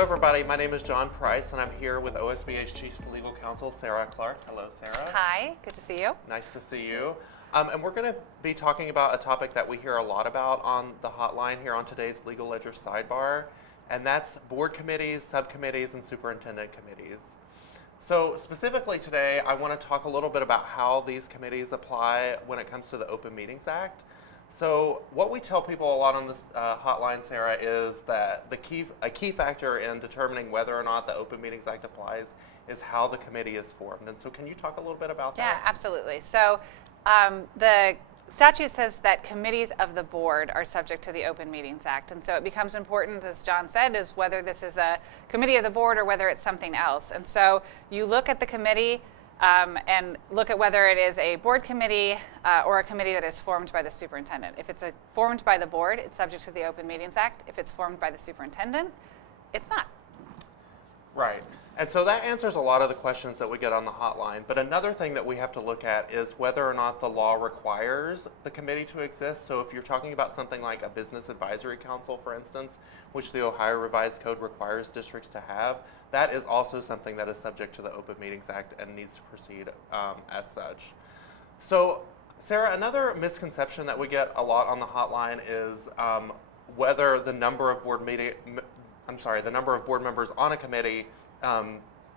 Hello everybody, my name is John Price and I'm here with OSBA's Chief Legal Counsel, Sara Clark. Hello Sara. Hi, good to see you. Nice to see you. And we're going to be talking about a topic that we hear a lot about on the hotline here on today's Legal Ledger Sidebar, and that's board committees, subcommittees, and superintendent committees. So specifically today, I want to talk a little bit about how these committees apply when it comes to the Open Meetings Act. So what we tell people a lot on this hotline, Sara, is that a key factor in determining whether or not the Open Meetings Act applies is how the committee is formed. And so can you talk a little bit about that? Yeah, absolutely. So the statute says that committees of the board are subject to the Open Meetings Act. And so it becomes important, as John said, is whether this is a committee of the board or whether it's something else. And so you look at the committee and look at whether it is a board committee or a committee that is formed by the superintendent. If it's formed by the board, it's subject to the Open Meetings Act. If it's formed by the superintendent, it's not. Right. And so that answers a lot of the questions that we get on the hotline. But another thing that we have to look at is whether or not the law requires the committee to exist. So if you're talking about something like a business advisory council, for instance, which the Ohio Revised Code requires districts to have, that is also something that is subject to the Open Meetings Act and needs to proceed as such. So Sara, another misconception that we get a lot on the hotline is whether the number of board members on a committee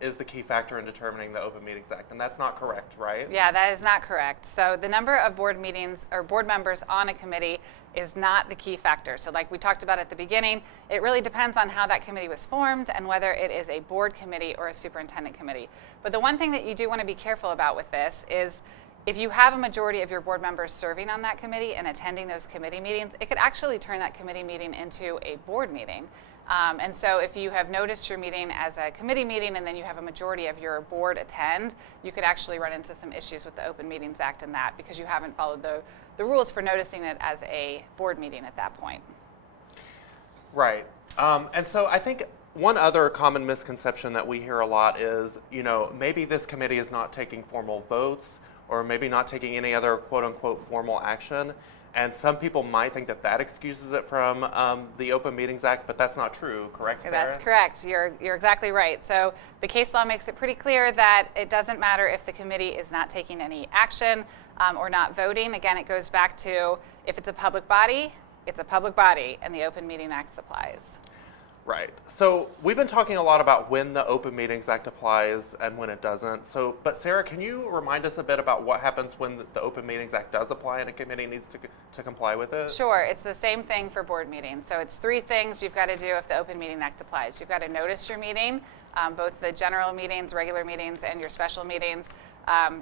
is the key factor in determining the Open Meetings Act, and that's not correct, right? Yeah, that is not correct. So the number of board meetings or board members on a committee is not the key factor. So like we talked about at the beginning, it really depends on how that committee was formed and whether it is a board committee or a superintendent committee. But the one thing that you do want to be careful about with this is if you have a majority of your board members serving on that committee and attending those committee meetings, it could actually turn that committee meeting into a board meeting. And so if you have noticed your meeting as a committee meeting and then you have a majority of your board attend, you could actually run into some issues with the Open Meetings Act and that because you haven't followed the rules for noticing it as a board meeting at that point. Right. And so I think one other common misconception that we hear a lot is, maybe this committee is not taking formal votes or maybe not taking any other quote-unquote formal action. And some people might think that that excuses it from the Open Meetings Act, but that's not true, correct, Sara? That's correct. You're exactly right. So the case law makes it pretty clear that it doesn't matter if the committee is not taking any action or not voting. Again, it goes back to if it's a public body, it's a public body, and the Open Meeting Act applies. Right. So we've been talking a lot about when the Open Meetings Act applies and when it doesn't. But Sara, can you remind us a bit about what happens when the Open Meetings Act does apply and a committee needs to comply with it? Sure. It's the same thing for board meetings. So it's three things you've got to do if the Open Meeting Act applies. You've got to notice your meeting, both the general meetings, regular meetings, and your special meetings.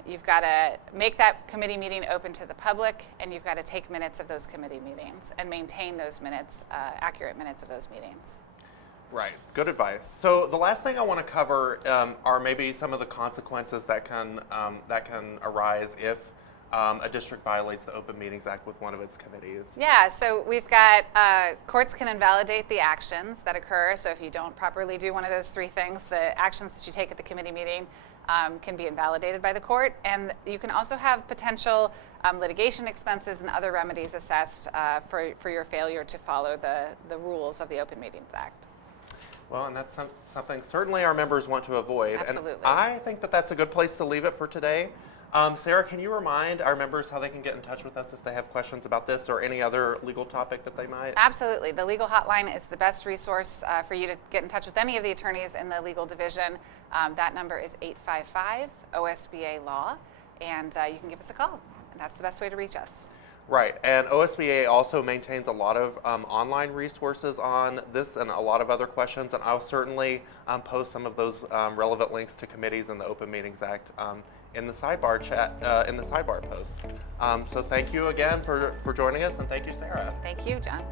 You've got to make that committee meeting open to the public, and you've got to take minutes of those committee meetings and maintain those minutes, accurate minutes of those meetings. Right. Good advice. So the last thing I want to cover are maybe some of the consequences that can arise if a district violates the Open Meetings Act with one of its committees. Yeah. So we've got courts can invalidate the actions that occur. So if you don't properly do one of those three things, the actions that you take at the committee meeting can be invalidated by the court, and you can also have potential litigation expenses and other remedies assessed for your failure to follow the rules of the Open Meetings Act. Well, and that's something certainly our members want to avoid. Absolutely. And I think that that's a good place to leave it for today. Sara, can you remind our members how they can get in touch with us if they have questions about this or any other legal topic that they might? Absolutely. The legal hotline is the best resource for you to get in touch with any of the attorneys in the legal division. That number is 855-OSBA-LAW, and you can give us a call, and that's the best way to reach us. Right, and OSBA also maintains a lot of online resources on this and a lot of other questions, and I'll certainly post some of those relevant links to committees in the Open Meetings Act in the sidebar chat, in the sidebar post. So thank you again for joining us, and thank you, Sara. Thank you, John.